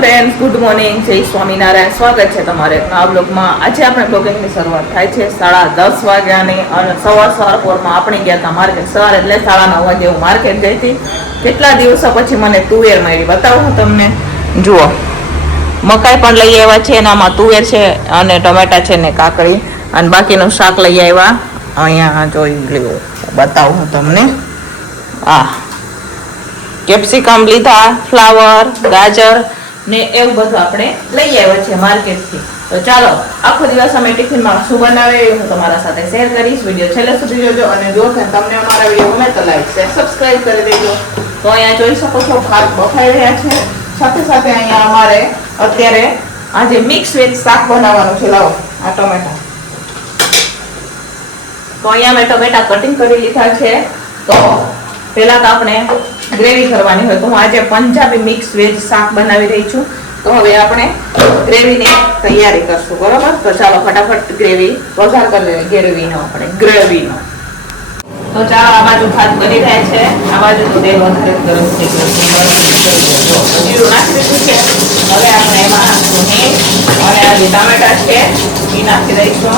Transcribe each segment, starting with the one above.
Friends, good morning, જય સ્વામિનારાયણ. સ્વાગત છે તમારે નવા બ્લોગમાં. આજે આપણે બ્લોગિંગની શરૂઆત થાય છે 10:30 વાગ્યાની અને સવાર પોરમાં આપણે ગયા હતા માર્કેટ. સવાર એટલે 9:30 વાગે હું માર્કેટ ગઈ હતી. કેટલા દિવસો પછી મને તુવેર મળી. બતાવું હું તમને. જુઓ, મકાઈ પણ લઈ આવ્યા છે, એનામાં તુવેર છે અને ટમેટા છે ને કાકડી, અને બાકીનું શાક લઈ આવ્યા. અહીંયા જોઈ લ્યો, બતાવું હું તમને. કેપ્સિકમ લીધા, ફ્લાવર, ગાજર ને એવું બધું આપણે લઈ આવ્યા છે માર્કેટથી. તો ચાલો, આખો દિવસ અમે ટિફિનમાં શું બનાવે એ હું તમારા સાથે શેર કરીશ. વિડીયો છેલ્લે સુધી જોજો અને જો કે તમને અમારા વિડીયો ગમે તો લાઈક શેર સબસ્ક્રાઈબ કરી દેજો. તો અહીંયા જોઈ શકો છો ભાત બફાઈ રહ્યા છે. સાથે સાથે અહીંયા અમારે અત્યારે આજે મિક્સ વેજ શાક બનાવવાનું છે. લાવો આ ટમેટા. તો અહીંયા મેં ટમેટા કટિંગ કરી લીધા છે. તો પહેલા તો આપણે ગ્રેવી કરવાની હોય, તો હું આજે પંજાબી મિક્સ વેજ શાક બનાવી રહી છું. તો હવે આપણે ગ્રેવીની તૈયારી કરશું, બરોબર? તો ચાલો ફટાફટ ગ્રેવી વઘાર કરી લઈએ. ગ્રેવીનો તો ચાલો, આ બાજુ ભાત બની રહ્યા છે, આ બાજુ તો તેલ વધારે ગરમ થઈ ગયું છે. જીરું નાખી દીધું છે. હવે આપણે એમાં નાખશું હિંગ અને આ જે ટામેટા છે એ નાખી દઈશું.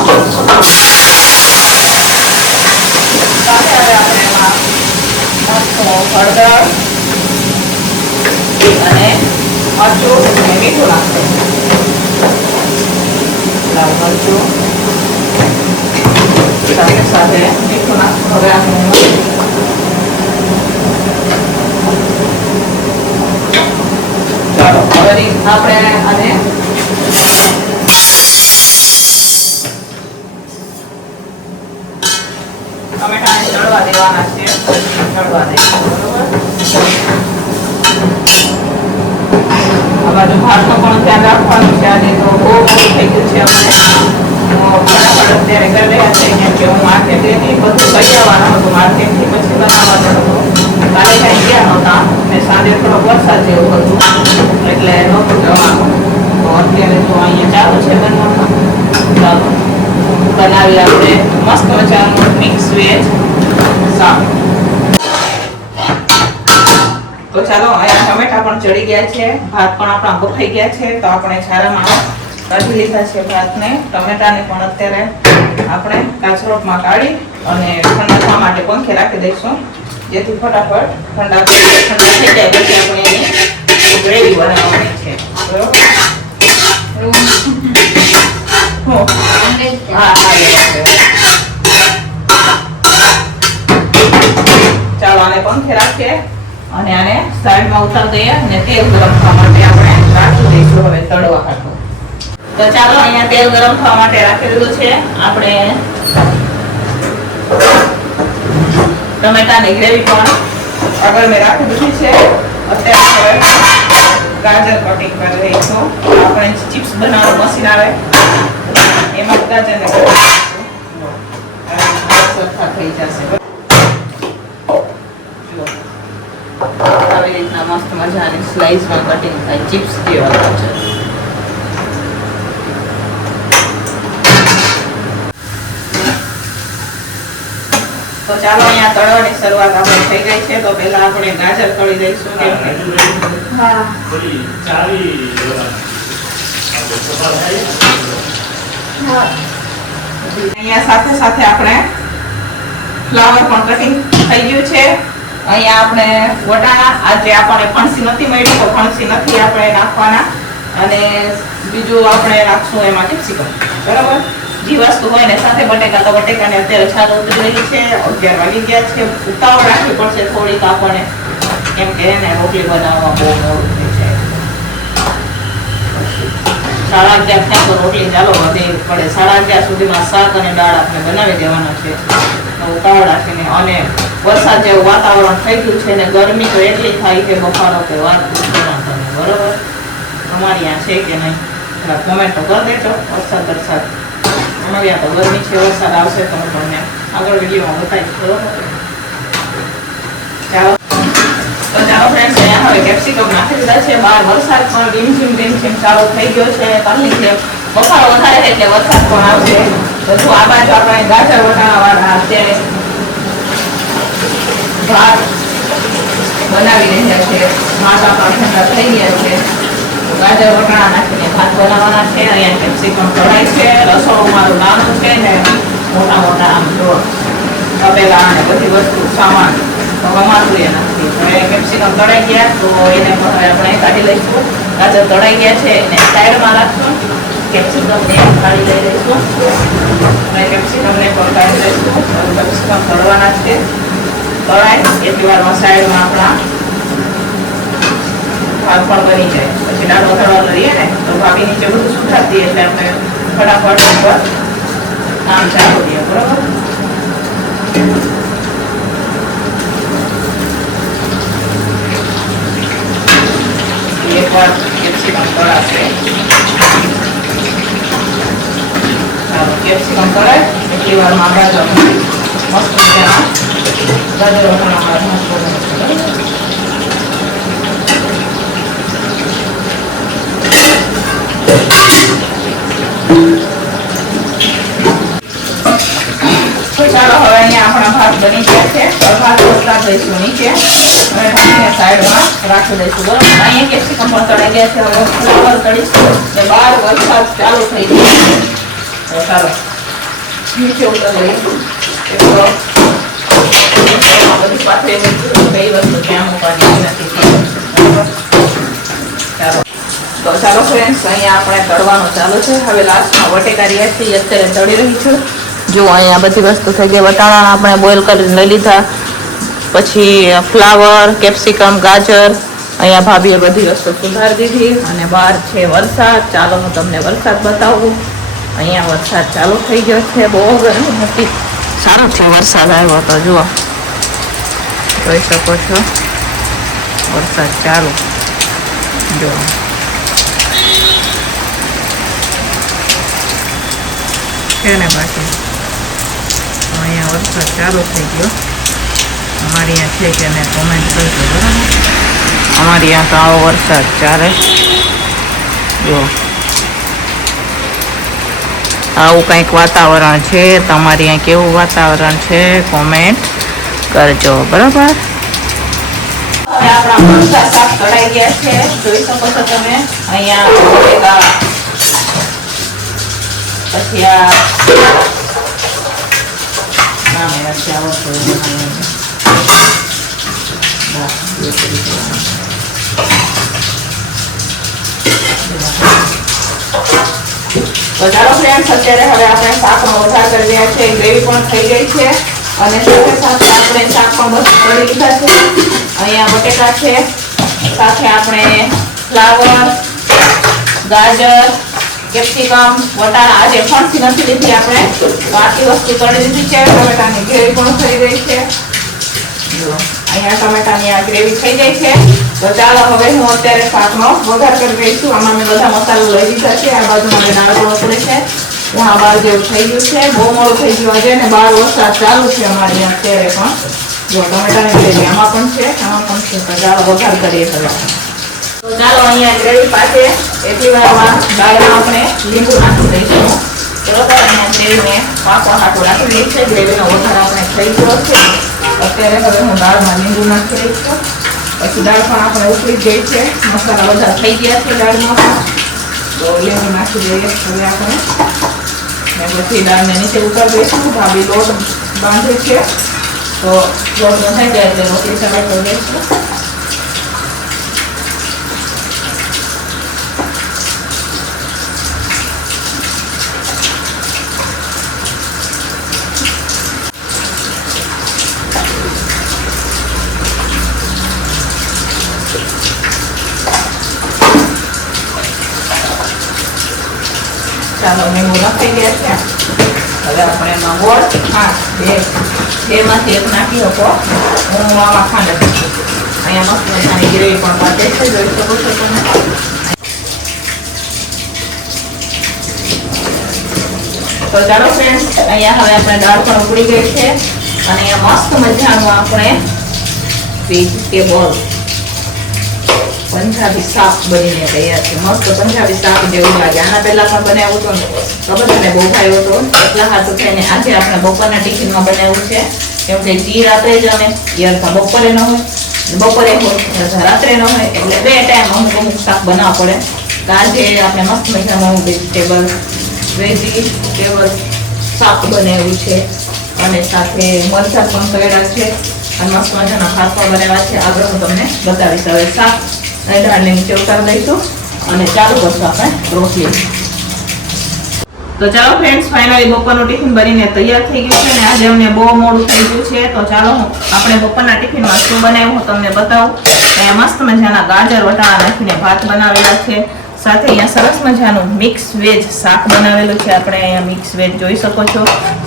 સાથે હવે આપણે એમાં હળદર અને મરચું અને મીઠું નાખશે. લાલ મરચું સાથે સાથે મીઠું નાખશું. હવે આપણે ચાલો હવે આપણે આને ટમેટાને ચડવા દેવાના છે. ચડવા દઈશું, બરોબર? આ બાજુ ભાતનું પણ ધ્યાન રાખવાનું છે. આજે તો બહુ થઈ ગયું છે. ફટાફટ અત્યારે કરી રહ્યા છે, કેમ કે હું માર્કેટ ગઈ બધું લઈ આવવાનું હતું. માર્કેટથી પછી બનાવવાનું હતું. કાલે કાંઈ ગયા નહોતા ને સાંજે થોડો વરસાદ જેવું હતું એટલે નહોતું જવાનું. તો અત્યારે તો અહીંયા ચાલુ છે બનવાનું. ચાલો બનાવી આપણે મસ્ત મજાનું મિક્સ વેજ શાક. તો ચાલો, અહીંયા ટમેટા પણ ચડી ગયા છે, ભાત પણ આપણા બફાઈ ગયા છે. તો આપણે છારામાં કાઢી લીધા છે ભાતને. ટમેટાને પણ અત્યારે આપણે કાચરોટમાં કાઢી અને ઠંડા થવા માટે પંખે રાખી દઈશું, જેથી ફટાફટ ઠંડા થઈ જાય પછી આપણે એની ગ્રેવી બનાવવાની છે, બરોબર? ચાલો, આને પંખે રાખીએ અને આને સાઈડમાં ઉતારી દઈએ અને તેલ ગરમ થવા માટે આપણે રાખી દઈશું. હવે તળવા હાટું. તો ચાલો, અહીંયા તેલ ગરમ થવા માટે રાખી દીધું છે. આપણે ટમેટાની ગ્રેવી પણ આગળ મેં રાખી દીધી છે. અત્યારે ગાજર કટિંગ કરી દઈશું. આપણે ચિપ્સ બનાવવાનું મશીન આવે એમાં ગાજરને સરખા થઈ જશે. આવી રીતના મસ્ત મજાની સ્લાઇસમાં કટિંગ થાય, ચિપ્સ જેવા છે. તો ચાલો, અહીંયા તળવાની શરૂઆત આપણે થઈ ગઈ છે. તો પહેલા આપણે ગાજર તળી દઈશું. અહીંયા સાથે સાથે આપણે ફ્લાવર પણ કટિંગ થઈ ગયું છે. અહીંયા આપણે વટાણા, આજે આપણને ફણસી નથી મળી તો ફણસી નથી આપણે નાખવાના, અને બીજું આપણે નાખશું એમાં કેપ્સિકમ, બરાબર? જે વસ્તુ હોય ને સાથે બટેકા. તો બટેકાને અત્યારે છાલ ઉતરી રહી છે. 11 વાગી ગયા છે. ઉતાવળ રાખવી પડશે થોડીક આપણને, કેમ કે એને રોટલી બનાવવા બહુ મોડું થઈ જાય. 11:30 થાય તો રોટલી ચાલો વધે પડે. 11:30 સુધીમાં શાક અને દાળ આપણે બનાવી દેવાના છે. ઉતાવળ રાખીને. અને વરસાદ જેવું વાતાવરણ થઈ ગયું છે ને ગરમી તો એટલી થાય કે બફારો કે વાત પૂછો ના તમે, બરોબર? અમારી ત્યાં છે કે નહીં? કોમેન્ટ તો કરી દેજો. વરસાદ અમારી ત્યાં તો ગરમી છે. વરસાદ આવશે તો હું તમને આગળ વિડીયોમાં બતાવીશ, બરોબર? ચાલો, તો ચાલો ફ્રેન્ડ્સ, અહીંયા હવે કેપ્સિકમ નાખી દીધા છે. બહાર વરસાદ પણ રીમઝીમ ચાલુ થઈ ગયો છે. કરલી છે બફારો વધારે એટલે વરસાદ પણ આવશે. તો જો આ બાજુ આપણે ગાજર વટાણા વાળા અત્યારે ભાત બનાવી રહ્યા છે. ભાત આપણા ઠંડા થઈ ગયા છે. ગાજર વટાણા નાખીને ભાત બનાવવાના છે. અહીંયા કેપ્સિકમ તળાય છે. રસોડું મારું નાનું છે ને મોટા મોટા આમ જો તપેલા અને બધી વસ્તુ સામાન અમારું એ નથી. હવે કેપ્સિકમ તળાઈ ગયા તો એને હવે આપણે કાઢી લઈશું. ગાજર તળાઈ ગયા છે એને સાઈડમાં રાખશું. કેપ્સિકમ કાઢી લઈ લઈશું. અને કેપ્સિકમને પણ કાઢી લઈશું. કેપ્સિકમ તળવાના છે. તળાય એટલી વારમાં સાઈડમાં આપણા ભાત પણ બની જાય. પછી દાળ વઘારવા લઈએ ને તો ભાભી નીચે બધું સુધારતી એટલે આપણે ફટાફટ ઉપર કામ ચાલુ દઈએ. બરોબર. એકવાર કેપ્સિકમ તળાશે. ચાલો કેપ્સિકમ તળાય એટલી વારમાં ગાજર મસ્ત મજાના ગાજર વટાણા મસ્ત ચાલો હવે અહીંયા આપણા ભાત બની ગયા છે. ભાત વસ્તા દઈશું નીચે અને સાઈડમાં રાખી દઈશું. બરોબર. અહીંયા કેપ્સિકમ પણ તળાઈ ગયા છે. હવે ફ્લાવર તળીશું ને બહાર વરસાદ ચાલુ થઈ ગયો છે. તો ચાલો નીચે ઉતરીએ. બધી પાથરી કઈ વસ્તુ ક્યાં મૂકવાની નથી. ચાલો તો ચાલો ફ્રેન્ડ્સ અહીંયા આપણે તળવાનું ચાલુ છે. હવે લાસ્ટમાં બટેકા રહ્યા છે અત્યારે તળી રહી છું. જો અહીંયા બધી વસ્તુ થઈ ગઈ. વટાણા આપણે બોઇલ કરીને લઈ લીધા. પછી ફ્લાવર, કેપ્સિકમ, ગાજર અહીંયા ભાભીએ બધી વસ્તુ સુધારી દીધી. અને બહાર છે વરસાદ. ચાલો હું તમને વરસાદ બતાવું. અહીંયા વરસાદ ચાલુ થઈ ગયો છે. બહુ ગરમી હતી. સારો છે વરસાદ આવ્યો તો જુઓ જોઈ શકો છો વરસાદ ચાલુ. જુઓ છે ને બાકી અહીંયા વરસાદ ચાલુ થઈ ગયો. અમારી અહીંયા છે કે મેં કોમેન્ટ કરજો. બરાબર. અમારી અહીંયા તો આવો વરસાદ ચાલે. જો આવું કંઈક વાતાવરણ છે. તમારી અહીંયા કેવું વાતાવરણ છે કોમેન્ટ કરજો. બરાબર. હવે આપણા મરચાં શાક કઢાઈ ગયા છે. જોઈ શકો છો તમે. અહીંયા પછી આ તો ચાલો ફ્રેન્ડ્સ અત્યારે હવે આપણે શાકનો વઘાર કરી રહ્યા છે. ગ્રેવી પણ થઈ ગઈ છે અને સાથે સાથે આપણે શાક પણ બધું કરી લીધા છે. અહીંયા બટેકા છે. સાથે આપણે ફ્લાવર, ગાજર, કેપ્સિકમ, વટાણા આજે ફણસી નથી લીધી આપણે. બાકી વસ્તુ તળી દીધી છે. ટમેટાની ગ્રેવી પણ થઈ ગઈ છે. અહીંયા ટમેટાની આ ગ્રેવી થઈ ગઈ છે. તો ચાલો હવે હું અત્યારે શાકનો વઘાર કરી રહી છું. આમાં મેં બધા મસાલા લઈ લીધા છે. આ બાજુ મારે દાળ પણ પડે છે. ત્યાં બહાર જેવું થઈ ગયું છે. બહુ મોડું થઈ ગયું આજે ને બહાર વરસાદ ચાલુ છે અમારે અત્યારે પણ. જો ટમેટાની ગ્રેવી આમાં પણ છે, આમાં પણ છે. તો ચાલો વઘાર કરીએ હવે. તો ચાલો અહીંયા ગ્રેવી પાસે એટલી વારમાં દાળમાં આપણે લીંબુ નાખી દઈશું. બરોબર. અહીંયા ગ્રેવીને પાકવા હાટું રાખી દઈએ છે. ગ્રેવીનો વઘાર આપણે થઈ ગયો છે. અત્યારે હવે હું દાળમાં લીંબુ નાખી દઈશ છું. પછી દાળ પણ આપણે ઉકળી ગઈ છે. મસાલા બધા થઈ ગયા છે દાળમાં પણ. તો લીંબુ નાખી દઈએ હવે આપણે. ને પછી દાળને નીચે ઉતારી દઈશું. ભાભી લોટ બાંધે છે. તો લોટ થઈ જાય એટલે રોટલી સવાઈ કરી દઈશું. ચાલો લીંબુ નાખી ગયા છે. હવે આપણે એમાં ગોળ ખાંડ બેમાંથી એક નાખી શકો. હું આમાં ખાંડ નાખી. અહીંયા મસ્ત મજાની ગ્રેવી પણ પાકે છે. જોઈ શકો છો તમે. તો ચાલો ફ્રેન્ડ્સ અહીંયા હવે આપણે દાળ પણ ઉકળી ગઈ છે. અને અહીંયા મસ્ત મજાનું આપણે વેજીટેબલ પંજાબી શાક બનીને તૈયાર છે. મસ્ત પંજાબી શાક જેવું લાગે. આના પહેલા પણ બનાવ્યું હતું ખબર છે ને બહુ ખાયો હતો. એટલા હાથું થઈને આજે આપણે બપોરના ટિફિનમાં બનાવ્યું છે. કેમ કે જી રાત્રે જ અમે યરતા બપોરે ન હોય, બપોરે હોય રાત્રે ન હોય એટલે બે ટાઈમ અમુક શાક બનાવવા પડે. આજે આપણે મસ્ત મજાનું વેજીટેબલ શાક બનાવ્યું છે અને સાથે મરચાં પણ તળ્યા છે અને મસ્ત મજાના ખાખરા બનાવ્યા છે. આગળ હું તમને બતાવીશ. હવે શાક અને દાળને નીચે ઉતારી દઈશું અને ચાલુ કરશું આપણે રોટલી. તો ચાલો ફ્રેન્ડ્સ, ફાઇનલી બપોરનું ટિફિન બનીને તૈયાર થઈ ગયું છે ને આજે અમને બહુ મોડું થઈ ગયું છે. તો ચાલો આપણે બપોરના ટિફિનમાં શું બનાવ્યું હું તમને બતાવું. અહીંયા મસ્ત મજાના ગાજર વટાણા નાખીને ભાત બનાવેલા છે. સાથે અહીંયા સરસ મજાનું મિક્સ વેજ શાક બનાવેલું છે. આપણે અહીંયા મિક્સ વેજ જોઈ શકો છો.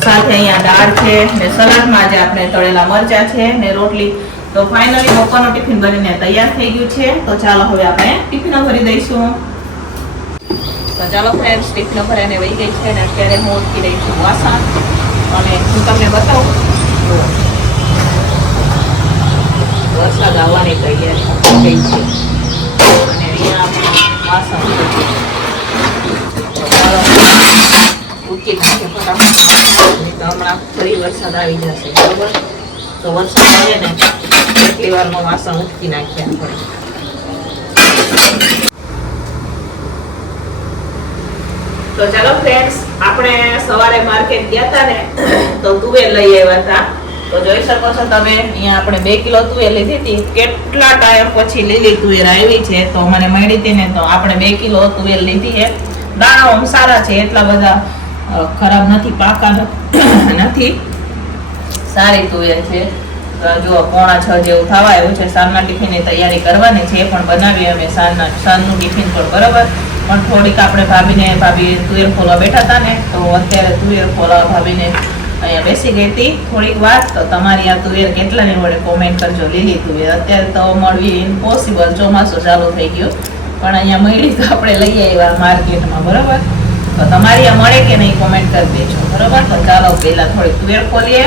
સાથે અહીંયા દાળ છે ને સલાડમાં આજે આપણે તળેલા મરચાં છે ને રોટલી. તો ફાઇનલી બપોરનું ટિફિન બનીને તૈયાર થઈ ગયું છે. તો ચાલો હવે આપણે ટિફિનો ભરી દઈશું. તો ચાલો ફ્રેન્ડ્સ, ટિફિનો ભરાઈને વહી ગઈ છે અને અત્યારે હું ઉઠી રહી છું વાસણ અને હું તમને બતાવું વરસાદ આવવાની તૈયારી થઈ છે અને અહીંયા વાસણ ઉચકી નાખે ફટાફટ. તો હમણાં ફરી વરસાદ આવી જશે, બરોબર? તો વરસાદ આવે ને એટલી વારમાં વાસણ ઉચકી નાખ્યા આપણે. તો ચાલો ફ્રેન્ડ્સ, આપણે સવારે માર્કેટ ગયા હતા ને તો તુવેર લઈ આવ્યા હતા. તો જોઈ શકો છો તમે અહીંયા આપણે 2 કિલો તુવેર લીધી હતી. કેટલા ટાઈમ પછી લીલી તુવેર આવી છે તો મને મળી હતી ને તો આપણે 2 કિલો તુવેર લીધી છે. દાણા સારા છે, એટલા બધા ખરાબ નથી, પાકા નથી, સારી તુવેર છે. જો 5:45 જેવું થવા આવ્યું છે. સાંજના ટિફિનની તૈયારી કરવાની છે, પણ બનાવી અમે સાંજનું ટિફિન પણ, બરોબર. પણ થોડીક આપણે ભાભી તુવેર ફોલવા બેઠા હતા ને તો અત્યારે તુવેર ફોલવા ભાભીને અહીંયા બેસી ગઈ હતી થોડીક વાર. તો તમારી આ તુવેર કેટલાની વડે કોમેન્ટ કરજો. લીલી તુવેર અત્યારે તો મળવી ઇમ્પોસિબલ, ચોમાસું ચાલુ થઈ ગયું, પણ અહીંયા મળી તો આપણે લઈ આવ્યા માર્કેટમાં, બરોબર. તો તમારી આ મળે કે નહીં કોમેન્ટ કરી દેજો, બરોબર. તો ચાલો પહેલા થોડીક તુવેર ખોલીએ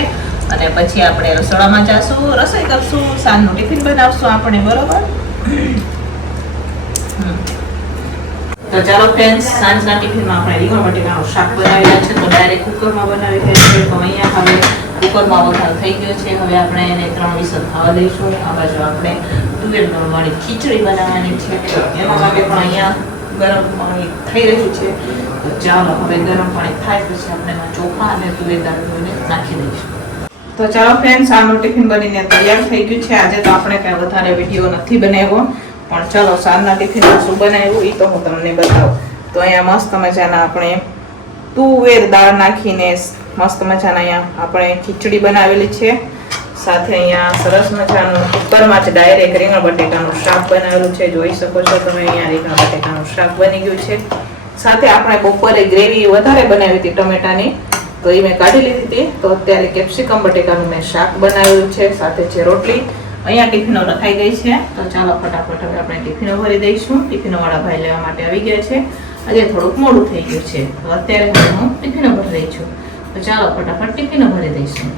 અને પછી આપણે રસોડામાં જઈશું, રસોઈ કરશું, સાંજનું ટિફિન બનાવશું આપણે, બરોબર. તો ચાલો ફ્રેન્ડ્સ, સાંજના ટિફિનમાં આપણે રીંગણ બટેકાનું શાક બનાવેલા છે. તો ડાયરેક્ટ કુકરમાં બનાવી રહ્યા છે. તો અહીંયા હવે કુકરમાં વઘાર થઈ ગયો છે. હવે આપણે એને 3 વિસલ ખાવા દઈશું. આ બાજુ આપણે તુવેર વાળી ખીચડી બનાવવાની છે. એના માટે પણ અહીંયા ગરમ પાણી થઈ રહ્યું છે. તો ચાલો હવે ગરમ પાણી થાય પછી આપણે એમાં ચોખા અને તુવેર દાળ નાખી દઈશું. તો ચાલો ફ્રેન્ડ્સ, આનું ટિફિન બનીને તૈયાર થઈ ગયું છે. આજે તો આપણે કાંઈ વધારે વિડીયો નથી બનાવ્યો, પણ ચલો સાંજના ટિફિનમાં શું બનાવ્યું એ તો હું તમને બતાવું. તો અહીંયા મસ્ત મજાના આપણે તુવેર દાળ નાખીને મસ્ત મજાના અહીંયા આપણે ખીચડી બનાવેલી છે. સાથે અહીંયા સરસ મજાનું કુકરમાં જ ડાયરેક્ટ રીંગણ બટેકાનું શાક બનાવેલું છે. જોઈ શકો છો તમે અહીંયા રીંગણ બટેકાનું શાક બની ગયું છે. સાથે આપણે બપોરે ગ્રેવી વધારે બનાવી હતી ટમેટાની, તો એ મેં કાઢી લીધી હતી. તો અત્યારે કેપ્સિકમ બટેકાનું મેં શાક બનાવેલું છે. સાથે છે રોટલી. અહીંયા ટિફિનો રખાઈ ગઈ છે. તો ચાલો ફટાફટ હવે આપણે ટિફિનો ભરી દઈશું. ટિફિનો વાળા ભાઈ લેવા માટે આવી ગયા છે. આજે થોડુંક મોડું થઈ ગયું છે, તો અત્યારે હું ટિફિનો ભરી રહી છું. તો ચાલો ફટાફટ ટિફિનો ભરી દઈશું.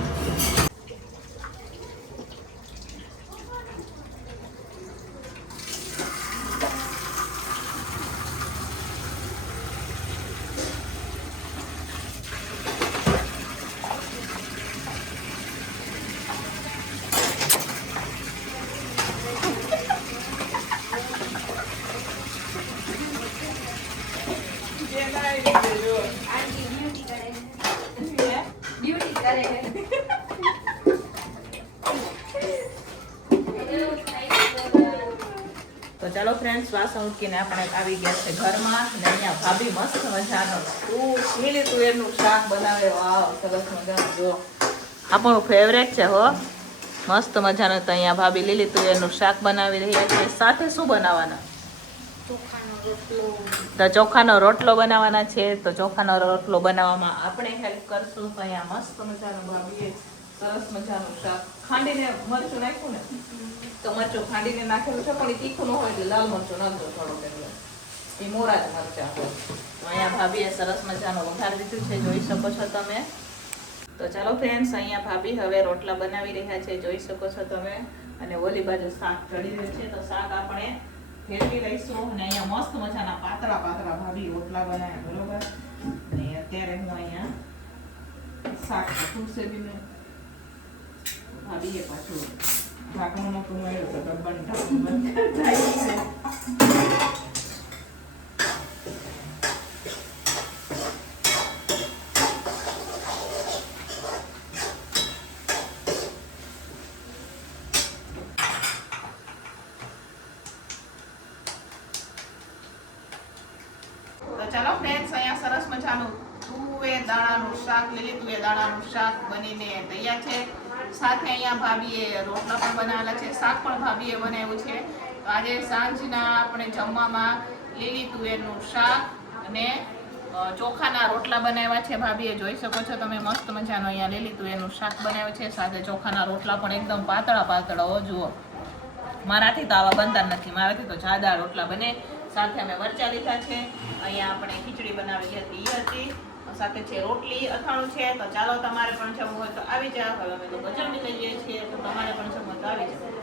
તો ચાલો ફ્રેન્ડ્સ, વાસણ ઉટકીને આપણે આવી ગયા છે ઘરમાં. અને અહીંયા ભાભી મસ્ત મજાનું લીલી તુવેરનું શાક બનાવે. વાવ, સરસ મજાનું. જો આપણું ફેવરેટ છે હો, મસ્ત મજાનું. તો અહીંયા ભાભી લીલી તુવેરનું શાક બનાવી રહ્યા છે. સાથે શું બનાવવાના? તો ચોખાનો રોટલો બનાવવાના છે. તો ચોખાનો રોટલો બનાવવામાં આપણે હેલ્પ કરશું. તો અહીંયા મસ્ત મજાનું ભાભીએ સરસ મજાનું શાક ખાંડીને મરચું નાખ્યું ને, તો મરચું ખાંડીને નાખેલું છે, પણ એ તીખું ન હોય એટલે લાલ મરચું નાખજો થોડુંક, એટલે એ મોરા જ મરચાં હોય. તો અહીંયા ભાભીએ સરસ મજાનું વઘાર દીધું છે, જોઈ શકો છો તમે. તો ચાલો ફ્રેન્ડ્સ, અહીંયા ભાભી હવે રોટલા બનાવી રહ્યા છે, જોઈ શકો છો તમે. અને ઓલી બાજુ શાક ચડી રહ્યું છે. તો શાક આપણે ફેરવી લઈશું. અને અહીંયા મસ્ત મજાના પાતળા પાતળા ભાભી રોટલા બનાવ્યા, બરોબર. અને અત્યારે હું અહીંયા શાક ફૂટશે બી નહીં. ભાભીએ પાછું ઢાંકણું નતું મળ્યું તો ડબ્બાનું ઢાંકણું બંધ થાય છે. ચાલો ફ્રેન્ડ્સ, અહીંયા સરસ મજાનું તુવેર દાણાનું શાક, લીલી તુવેર દાણાનું શાક બનીને તૈયાર છે. સાથે અહીંયા ભાભીએ રોટલા પણ બનાવેલા છે, શાક પણ ભાભીએ બનાવ્યું છે. તો આજે સાંજના આપણે જમવામાં લીલી તુવેરનું શાક અને ચોખાના રોટલા બનાવ્યા છે ભાભીએ. જોઈ શકો છો તમે, મસ્ત મજાનું અહીંયા લીલી તુવેરનું શાક બનાવ્યું છે. સાથે ચોખાના રોટલા પણ એકદમ પાતળા પાતળા. જુઓ, મારાથી તો આવા બનતા નથી, મારાથી તો જાડા રોટલા બને. સાથે અમે મરચાં લીધા છે. અહીંયા આપણે ખીચડી બનાવેલી હતી એ હતી, સાથે છે રોટલી, અથાણું છે. તો ચાલો, તમારે પણ જમવું હોય તો આવી જાઓ. હવે અમે તો ગજરડી લઈએ છીએ, તો તમારે પણ જમવું હોય તો આવી જાઓ.